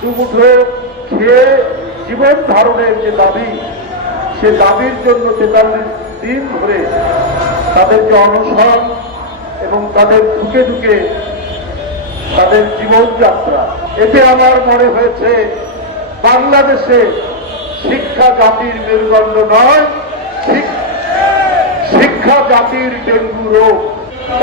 দুমুঠো খেয়ে জীবন ধারণের যে দাবি, সে দাবির জন্য তেতাল্লিশ দিন ধরে তাদের যে অনশন এবং তাদের ঢুকে ঢুকে তাদের জীবনযাত্রা। এতে আমার মনে হয়েছে, বাংলাদেশে শিক্ষা জাতির মেরুদণ্ড নয় শিক্ষা জাতির ডেঙ্গু রোগ।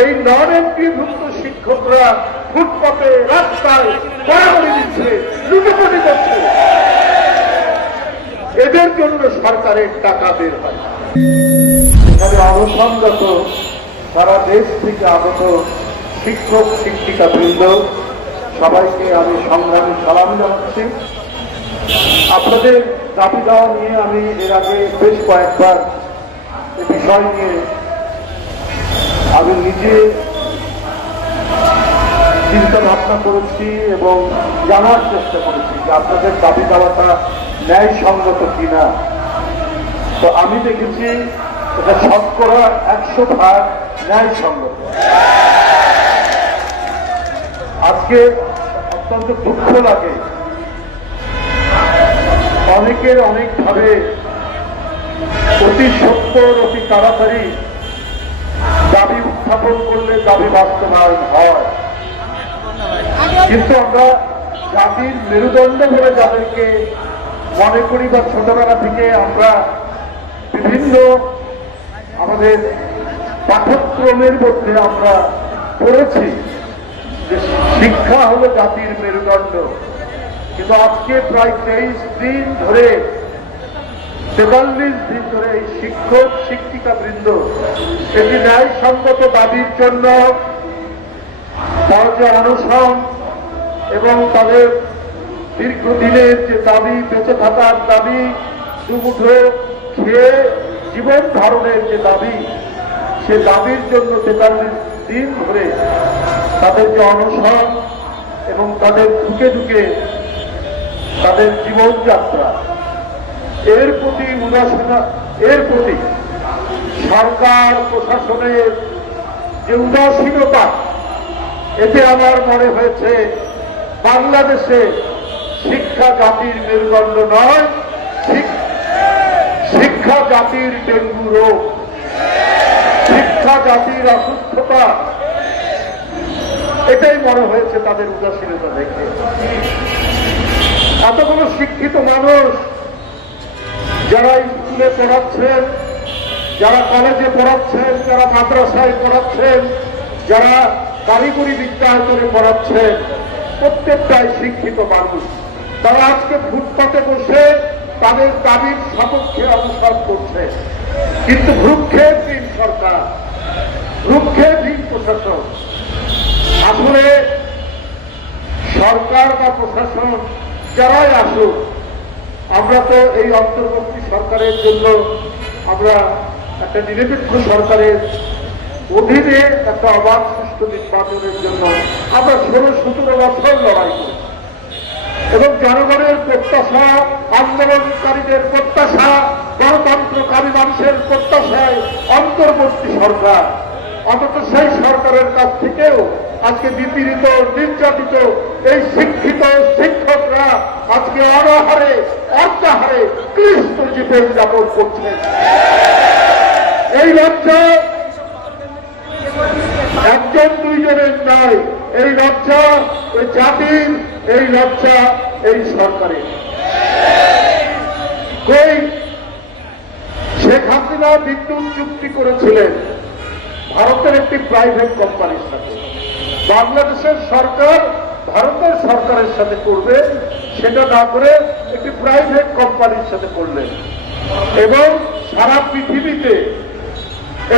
এই নন এমপিভুক্ত শিক্ষকরা ফুটপাতে রাস্তায় গড়াগড়ি দিচ্ছে লুটোপুটি করছে এদের জন্য সরকারের টাকা বের হয়। এখানে অবসংগত সারা দেশ থেকে আগত শিক্ষক শিক্ষিকা বৃন্দ সবাইকে আমি সংগ্রামী সালাম জানাচ্ছি। আপনাদের দাবি দেওয়া নিয়ে আমি এর আগে বেশ কয়েকবার এ বিষয় নিয়ে আমি নিজে চিন্তা ভাবনা করেছি এবং জানার চেষ্টা করেছি যে আপনাদের দাবি দেওয়াটা ন্যায়সঙ্গত কিনা। তো আমি দেখেছি এটা শতকরা একশো ভাগ ন্যায়সঙ্গত। আজকে অত্যন্ত দুঃখ লাগে। অনেকের অনেকভাবে অতি সত্তর অতি তাড়াতাড়ি দাবি উত্থাপন করলে দাবি বাস্তবায়ন হয়। কিন্তু আমরা জাতির মেরুদণ্ড বলে যাদেরকে মনে করি বা ছোটবেলা থেকে আমরা বিভিন্ন আমাদের পাঠ্যক্রমের মধ্যে আমরা পড়েছি যে শিক্ষা হলো জাতির মেরুদণ্ড। কিন্তু আজকে প্রায় তেইশ দিন ধরে, তেতাল্লিশ দিন ধরে এই শিক্ষক, শিক্ষিকা বৃন্দ এটি ন্যায়সঙ্গত দাবির জন্য পর্যায় অনশন এবং তাদের দীর্ঘদিনের যে দাবি, বেঁচে থাকার দাবি দুমুঠো খেয়ে জীবন ধারণের যে দাবি, সে দাবির জন্য তেতাল্লিশ দিন ধরে তাদের যে অনশন এবং তাদের ঢুকে ঢুকে তাদের জীবনযাত্রা। এর প্রতি উদাসীনা এর প্রতি সরকার, প্রশাসনের যে উদাসীনতা, এতে আমার মনে হয়েছে বাংলাদেশে শিক্ষা জাতির মেরুদণ্ড নয় শিক্ষা জাতির ডেঙ্গু রোগ। শিক্ষা জাতির অসুস্থতা। এটাই মনে হয়েছে তাদের উদাসীনতা দেখে। এতগুলো শিক্ষিত মানুষ যারা স্কুলে পড়াচ্ছেন, যারা কলেজে পড়াচ্ছেন, যারা মাদ্রাসায় পড়াচ্ছেন, যারা কারিগরি বিদ্যায়তনে পড়াচ্ছেন প্রত্যেকটাই শিক্ষিত মানুষ। তারা আজকে ফুটপাতে বসে তাদের দাবির সপক্ষে অবসর করছে। কিন্তু ভ্রুক্ষেপহীন সরকার ভ্রুক্ষেপহীন প্রশাসন। আসলে সরকার বা প্রশাসন যারাই আসুক, আমরা তো এই অন্তর্বর্তী সরকারের জন্য আমরা একটা নিরপেক্ষ সরকারের অধীনে একটা অবাধ সুষ্ঠু নির্বাচনের জন্য আমরা ষোলো সতেরো বছর লড়াই করি এবং জনগণের প্রত্যাশা, আন্দোলনকারীদের প্রত্যাশা, গণতন্ত্রকারী মানুষের প্রত্যাশায় অন্তর্বর্তী সরকার। অথচ সেই সরকারের কাছ থেকেও আজকে বিপীড়িত, নির্যাতিত এই শিক্ষিত শিক্ষকরা আজকে অনাহারে অর্ধাহারে ক্লিষ্ট জীবন যাপন করছেন। এই লজ্জা একজন দুইজনের নয় এই লজ্জা এই জাতির, এই লজ্জা এই সরকারের। শেখ হাসিনা বিদ্যুৎ চুক্তি করেছিলেন? ভারতের একটি প্রাইভেট কোম্পানির সাথে। বাংলাদেশের সরকার ভারতের সরকারের সাথে করবে, সেটা না করে একটি প্রাইভেট কোম্পানির সাথে করলেন। এবং সারা পৃথিবীতে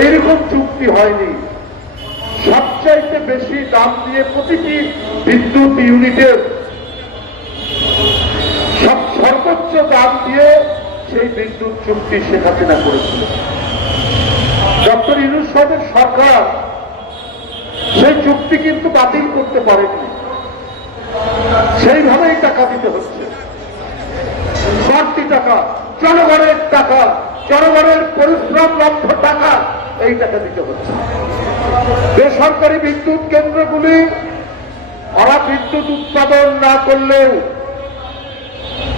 এইরকম চুক্তি হয়নি। সবচাইতে বেশি দাম দিয়ে প্রতিটি বিদ্যুৎ ইউনিটের সব সর্বোচ্চ দাম দিয়ে সেই বিদ্যুৎ চুক্তি শেখ হাসিনা করেছিল। ডক্টর সাহেবের সরকার সেই চুক্তি কিন্তু বাতিল করতে পারেনি। সেইভাবেই টাকা দিতে হচ্ছে বাড়তি টাকা জনগণের টাকা জনগণের পরিশ্রম লব্ধ টাকা এই টাকা দিতে হচ্ছে বেসরকারি বিদ্যুৎ কেন্দ্রগুলি ওরা বিদ্যুৎ উৎপাদন না করলেও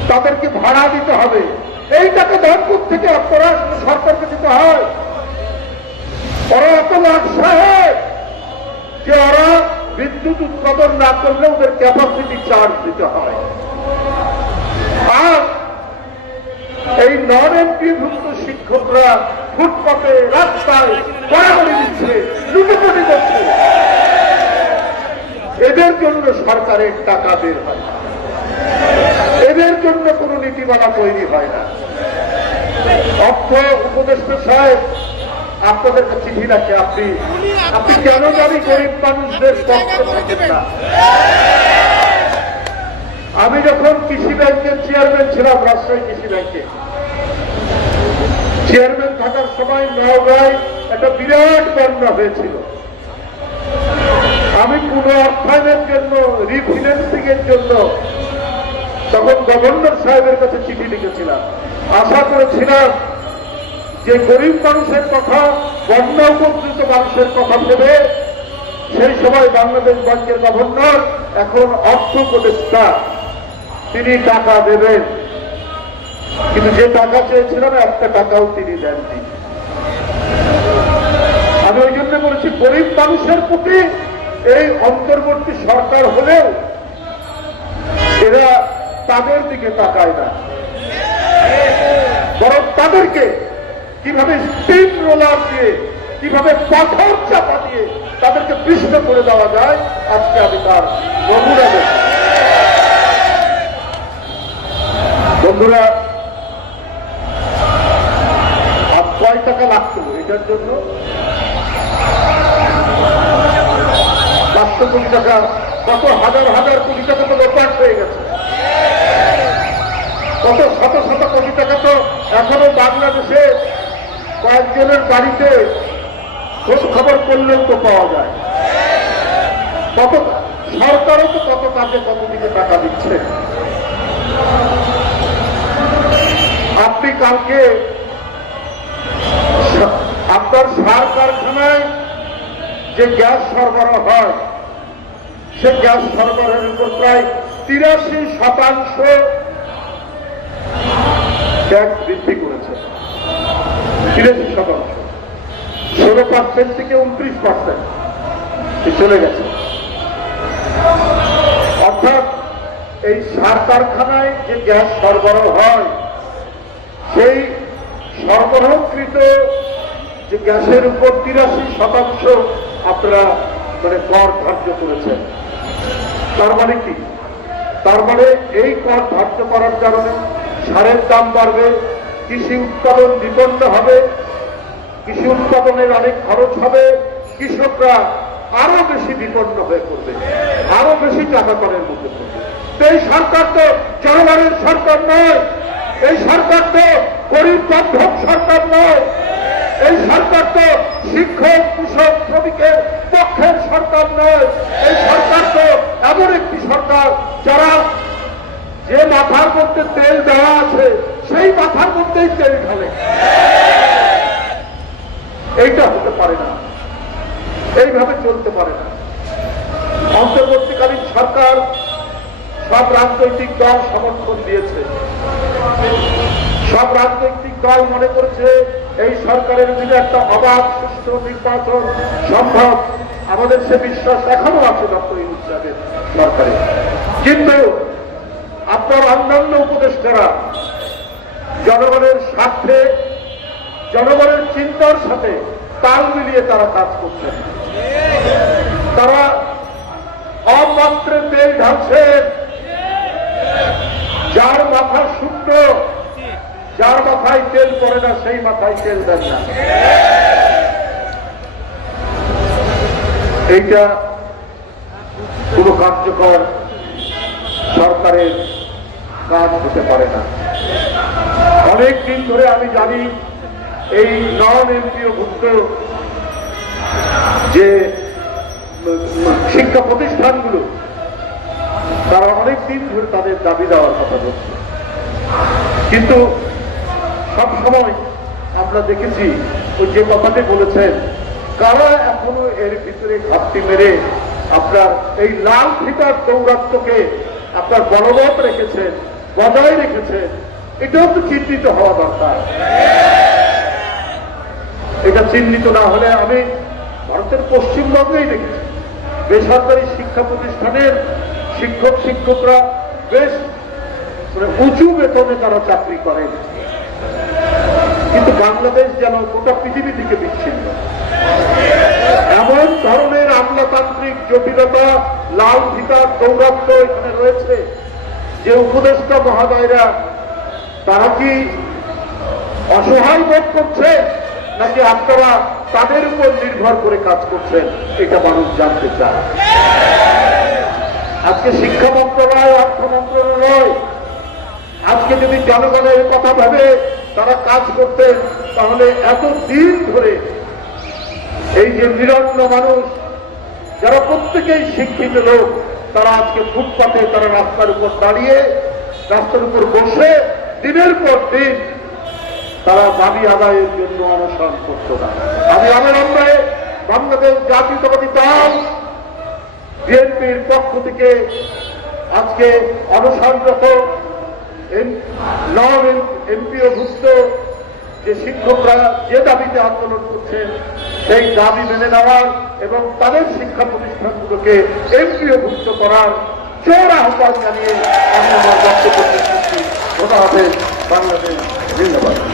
তাদেরকে ভাড়া দিতে হবে। এই টাকা ধনপুর থেকে আপনারা সরকারকে দিতে হয়। যে ওরা বিদ্যুৎ উৎপাদন না করলে ওদের ক্যাপাসিটি চার্জ দিতে হয়। আর এই নন এমপিভুক্ত শিক্ষকরা ফুটপাতে রাস্তায় গড়াগড়ি দিচ্ছে, লুটোপুটি করছে। এদের জন্য সরকারের টাকা বের হয় এদের জন্য কোন নীতিমালা তৈরি হয় না। অর্থ উপদেষ্টা সাহেব, আপনাদের চিঠি রাখে, আপনি আপনি কেন জানি গরিব মানুষদের পক্ষ থাকেন না। আমি যখন কৃষি ব্যাংকের চেয়ারম্যান ছিলাম, রাজশাহী কৃষি ব্যাংকে। চেয়ারম্যান থাকার সময় নওগাঁয় একটা বিরাট বন্যা হয়েছিল। আমি পুনঃ অর্থায়নের জন্য রিফিন্যান্সিং এর জন্য তখন গভর্নর সাহেবের কাছে চিঠি লিখেছিলাম। আশা করেছিলাম যে গরিব মানুষের কথা, বন্যা উপকৃত মানুষের কথা ভেবে সেই সময় বাংলাদেশ ব্যাংকের গভর্নর এখন অর্থ উপদেষ্টা তিনি টাকা দেবেন। কিন্তু যে টাকা চেয়েছিলাম একটা টাকাও তিনি দেননি। আমি ওই জন্য বলেছি, গরিব মানুষের প্রতি এই অন্তর্বর্তী সরকার হলেও এরা তাদের দিকে তাকায় না। বরং তাদেরকে কীভাবে স্পিন রোলার দিয়ে, কীভাবে পাথর চাপা দিয়ে তাদেরকে পৃষ্ঠ করে দেওয়া যায়, আজকে আমি তার দেখি বন্ধুরা কয় টাকা লাগতো এটার জন্য পাঁচশো কোটি টাকা, কত হাজার হাজার কোটি টাকা তো লোপাট হয়ে গেছে। কত শত শত কোটি টাকা তো এখনও বাংলাদেশে কয়েকজনের বাড়িতে খোঁজ খবর করলেও তো পাওয়া যায়। কত সরকারও তো কত কাজে কত দিকে টাকা দিচ্ছে। আপনি কালকে আপনার সার কারখানায় যে গ্যাস সরবরাহ হয়, সে গ্যাস সরবরাহের উপর প্রায় তিরাশি শতাংশ ট্যাক্স বৃদ্ধি করেছে। তিরাশি শতাংশ। ষোলো পার্সেন্ট থেকে উনত্রিশ পার্সেন্ট চলে গেছে। অর্থাৎ এই সার কারখানায় যে গ্যাস সরবরাহ হয়, সেই সরবরাহকৃত যে গ্যাসের উপর তিরাশি শতাংশ আপনারা মানে কর ধার্য করেছেন। তার মানে কি? তার মানে এই কর ধার্য করার কারণে সারের দাম বাড়বে, কৃষি উৎপাদন বিপন্ন হবে, কৃষি উৎপাদনের অনেক খরচ হবে, কৃষকরা আরও বেশি বিপন্ন হয়ে পড়বে, আরও বেশি টাকা করের মধ্যে পড়বে। এই সরকার তো জনগণের সরকার নয় এই সরকার তো গরিব বান্ধব সরকার নয়। এই সরকার তো শিক্ষক, কৃষক, শ্রমিকের পক্ষের সরকার নয়। এই সরকার তো এমন একটি সরকার যারা যে মাথার মধ্যে তেল দেওয়া আছে, সেই মাথার মধ্যেই তেল ঢালে। এইটা হতে পারে না। এইভাবে চলতে পারে না। অন্তর্বর্তীকালীন সরকার সব রাজনৈতিক দল সমর্থন দিয়েছে। সব রাজনৈতিক দল মনে করছে এই সরকারের অধীনে একটা অবাধ, সুষ্ঠু নির্বাচন সম্ভব, আমাদের সে বিশ্বাস এখনও আছে ডক্টর ইউনুস সাহেবের সরকারে। কিন্তু আপনার অন্যান্য উপদেষ্টারা জনগণের স্বার্থে, জনগণের চিন্তার সাথে তাল মিলিয়ে তারা কাজ করছেন। তারা অমাত্রে তেল ঢালছেন। যার মাথা শুকনো যার মাথায় তেল পড়ে না, সেই মাথায় তেল দেন না। এইটা কোনো কার্যকর সরকারের কাজ হতে পারে না। অনেক দিন ধরে আমি জানি, এই নন এমপিও ভুক্ত যে শিক্ষা প্রতিষ্ঠানগুলো, তারা অনেক দিন ধরে তাদের দাবি দেওয়ার কথা বলছে। কিন্তু সব সময় আমরা দেখেছি ওই যে কথাটি বলেছেন, কারা এখনও এর ভিতরে ঘাপটি মেরে আপনার এই লাল ফিতার দৌরাত্মকে আপনার বলবৎ রেখেছেন, বজায় রেখেছে এটাও তো চিহ্নিত হওয়া দরকার। এটা চিহ্নিত না হলে আমি ভারতের পশ্চিমবঙ্গেই দেখেছি। বেসরকারি শিক্ষা প্রতিষ্ঠানের শিক্ষক, শিক্ষকরা বেশ মানে উঁচু বেতনে তারা চাকরি করেন। কিন্তু বাংলাদেশ যেন গোটা পৃথিবী থেকে বিচ্ছিন্ন। এমন ধরনের আমলাতান্ত্রিক জটিলতা, লাল ফিতার দৌরাত্ম এখানে রয়েছে, যে উপদেষ্টা মহোদয়রা তারা কি অসহায় বোধ করছে নাকি আপনারা তাদের উপর নির্ভর করে কাজ করছেন? এটা মানুষ জানতে চায়। আজকে শিক্ষা মন্ত্রণালয়, অর্থ মন্ত্রণালয়, আজকে যদি জনগণের কথা ভেবে তারা কাজ করতেন তাহলে এত দিন ধরে এই যে নিরন্ন মানুষ, যারা প্রত্যেকেই শিক্ষিত লোক, তারা আজকে ফুটপাতে তারা রাস্তার উপর দাঁড়িয়ে, রাস্তার উপর বসে দিনের পর দিন তারা দাবি আদায়ের জন্য অনশন করত না আমি অবিলম্বে বাংলাদেশ জাতীয়তাবাদী দল, বিএনপির পক্ষ থেকে আজকে অনশনরত নব এমপিওভুক্ত যে শিক্ষকরা যে দাবিতে আন্দোলন করছেন, সেই দাবি মেনে নেওয়ার এবং তাদের শিক্ষা প্রতিষ্ঠানগুলোকে এমপিওভুক্ত করার চোর আহ্বান জানিয়ে আমি আমার বক্তব্য বাংলাদেশ ধন্যবাদ